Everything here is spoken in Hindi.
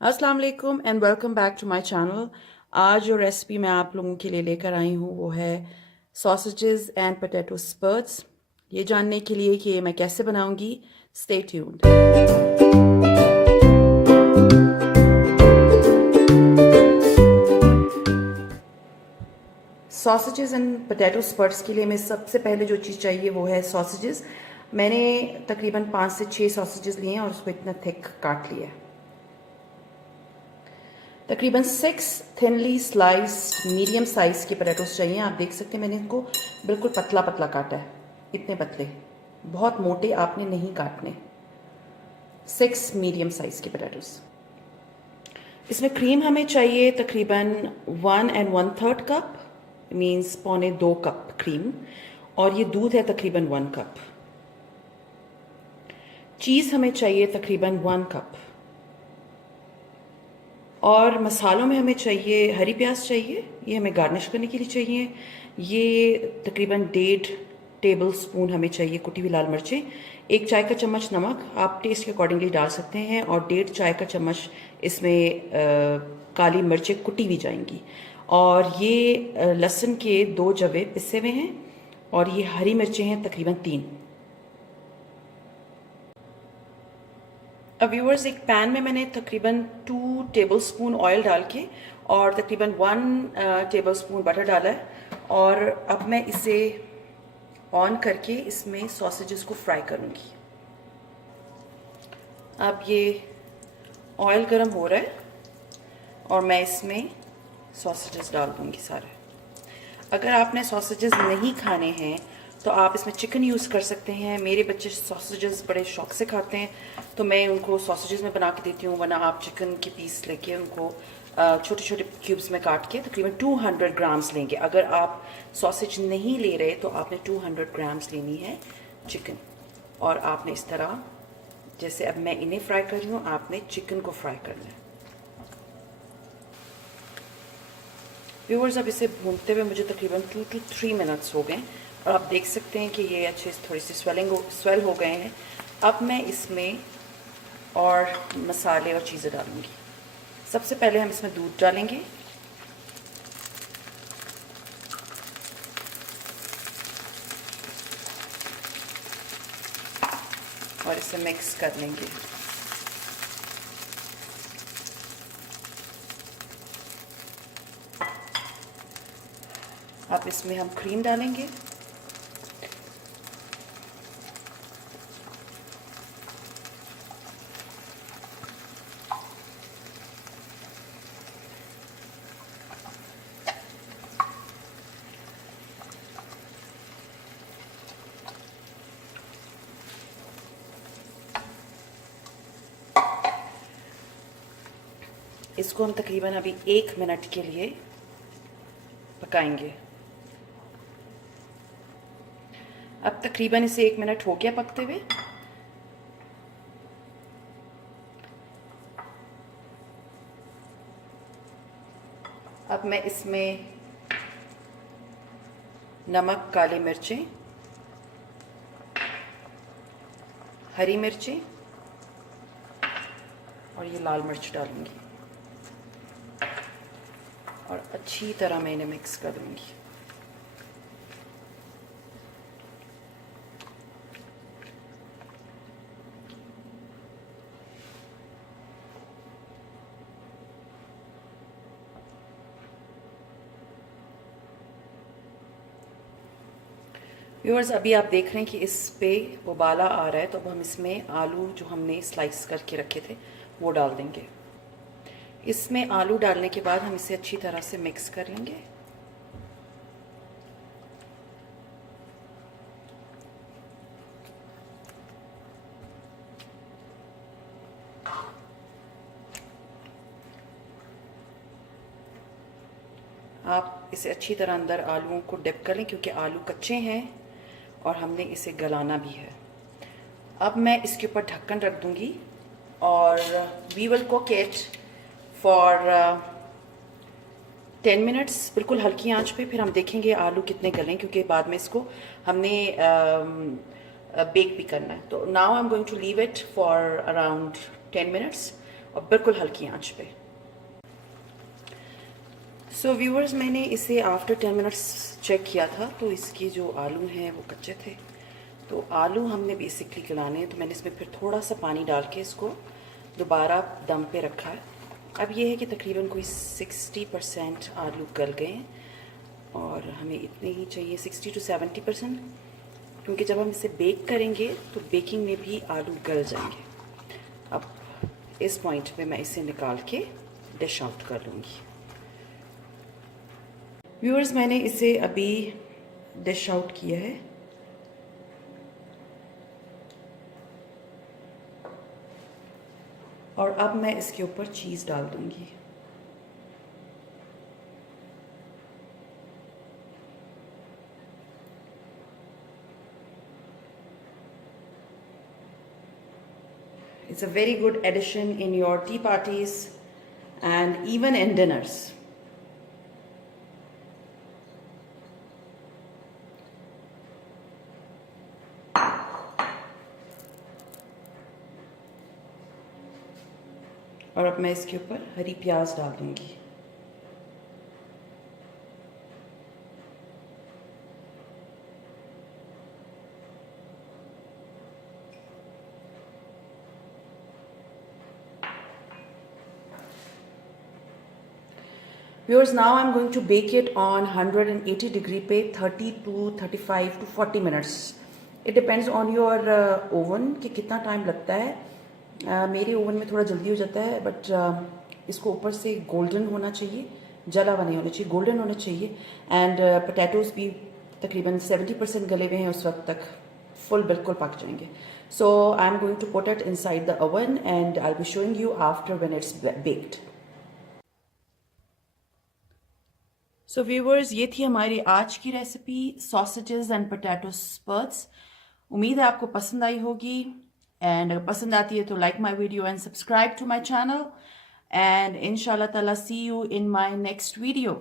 अस्सलाम वालेकुम and welcome back to my channel. आज जो रेसिपी मैं आप लोगों के लिए लेकर आई हूँ वो है सॉसेजेस एंड पोटैटो स्पर्ट्स। ये जानने के लिए कि ये मैं कैसे बनाऊंगी, stay tuned. Sausages and potato sprouts के लिए मैं सबसे पहले जो चीज़ चाहिए वो है सॉसेजेस। मैंने तकरीबन 5 से 6 सॉसेजेस लिए हैं और उसको इतना थिक काट लिया है। तकरीबन 6 थिनली स्लाइस्ड मीडियम साइज़ के पोटैटोस चाहिए। आप देख सकते हैं मैंने इनको बिल्कुल पतला पतला काटा है, इतने पतले, बहुत मोटे आपने नहीं काटने। 6 मीडियम साइज़ के पोटैटोस। इसमें क्रीम हमें चाहिए तकरीबन 1 कप, मीन्स पौने 2 कप क्रीम, और ये दूध है तकरीबन 1 कप। चीज़ हमें चाहिए तकरीबन 1 कप, और मसालों में हमें चाहिए हरी प्याज चाहिए, ये हमें गार्निश करने के लिए चाहिए। ये तकरीबन 1.5 टेबल स्पून हमें चाहिए कुटी हुई लाल मिर्चें। 1 चाय का चम्मच नमक आप टेस्ट के अकॉर्डिंगली डाल सकते हैं, और 1.5 चाय का चम्मच इसमें काली मिर्चें कुटी हुई जाएंगी। और ये लहसुन के 2 जवे पिसे हुए हैं, और ये हरी मिर्चें हैं तकरीबन 3। अब व्यूअर्स, एक पैन में मैंने तकरीबन 2 टेबल स्पून ऑयल डाल के और तकरीबन 1 टेबल स्पून बटर डाला है, और अब मैं इसे ऑन करके इसमें सॉसेजेस को फ्राई करूँगी। अब ये ऑयल गर्म हो रहा है और मैं इसमें सॉसेजेस डाल दूँगी सारे। अगर आपने सॉसेजेस नहीं खाने हैं तो आप इसमें चिकन यूज़ कर सकते हैं। मेरे बच्चे सॉसेजेस बड़े शौक से खाते हैं, तो मैं उनको सॉसेजेस में बना के देती हूँ, वरना आप चिकन के पीस लेके उनको छोटे छोटे क्यूब्स में काट के तकरीबन 200 ग्राम्स लेंगे। अगर आप सॉसेज नहीं ले रहे तो आपने 200 ग्राम्स लेनी है चिकन, और आपने इस तरह, जैसे अब मैं इन्हें फ्राई कर रही हूँ, आपने चिकन को फ्राई करना है। व्यूअर्स, अब इसे भूनते हुए मुझे तकरीबन 2 to 3 मिनट्स हो गए, और आप देख सकते हैं कि ये अच्छे से थोड़ी सी स्वेल हो गए हैं। अब मैं इसमें और मसाले और चीज़ें डालूंगी। सबसे पहले हम इसमें दूध डालेंगे, और इसे मिक्स कर लेंगे। अब इसमें हम क्रीम डालेंगे, इसको हम तकरीबन अभी 1 मिनट के लिए पकाएंगे। अब तकरीबन इसे 1 मिनट हो गया पकते हुए। अब मैं इसमें नमक, काली मिर्चें, हरी मिर्चें और ये लाल मिर्च डालूंगी, और अच्छी तरह मैं इन्हें मिक्स कर दूंगी। व्यूअर्स, अभी आप देख रहे हैं कि इस पे उबाला आ रहा है, तो अब हम इसमें आलू जो हमने स्लाइस करके रखे थे वो डाल देंगे। इसमें आलू डालने के बाद हम इसे अच्छी तरह से मिक्स कर लेंगे। आप इसे अच्छी तरह अंदर आलूओं को डिप कर लें, क्योंकि आलू कच्चे हैं और हमने इसे गलाना भी है। अब मैं इसके ऊपर ढक्कन रख दूंगी, और we will cook it for 10 minutes, बिल्कुल हल्की आंच पे। फिर हम देखेंगे आलू कितने गलें, क्योंकि बाद में इसको हमने बेक भी करना है। तो now I am going to leave it for around 10 minutes, और बिल्कुल हल्की आंच पे। सो व्यूअर्स, मैंने इसे आफ्टर 10 मिनट्स चेक किया था, तो इसके जो आलू हैं वो कच्चे थे। तो आलू हमने बेसिकली गलाने हैं, तो मैंने इसमें फिर थोड़ा सा पानी डाल के इसको दोबारा दम पे रखा है। अब ये है कि तकरीबन कोई 60% आलू गल गए हैं और हमें इतने ही चाहिए, 60 to 70%, क्योंकि जब हम इसे बेक करेंगे तो बेकिंग में भी आलू गल जाएंगे। अब इस पॉइंट पे मैं इसे निकाल के डिश आउट कर लूँगी। व्यूअर्स, मैंने इसे अभी डिश आउट किया है। और अब मैं इसके ऊपर चीज़ डाल दूँगी। It's a very good addition in your tea parties and even in dinners. और अब मैं इसके ऊपर हरी प्याज डाल दूँगी। Viewers, now I'm going to bake it on 180 degree पे 30 to 35 to 40 minutes. It depends on your oven कि कितना टाइम लगता है। मेरे ओवन में थोड़ा जल्दी हो जाता है, बट इसको ऊपर से गोल्डन होना चाहिए, जला हुआ नहीं होना चाहिए, गोल्डन होना चाहिए। एंड पोटैटोज़ भी तकरीबन 70% गले हुए हैं, उस वक्त तक फुल बिल्कुल पक जाएंगे। So I am going to put it inside the oven and I will be showing you after when it's baked. So viewers, ये थी हमारी आज की recipe, sausages and potato sprouts. उम्मीद है आपको पसंद आई होगी, एंड अगर पसंद आती है तो like my video and subscribe to my channel, and इंशाल्लाह ताला see you in my next video.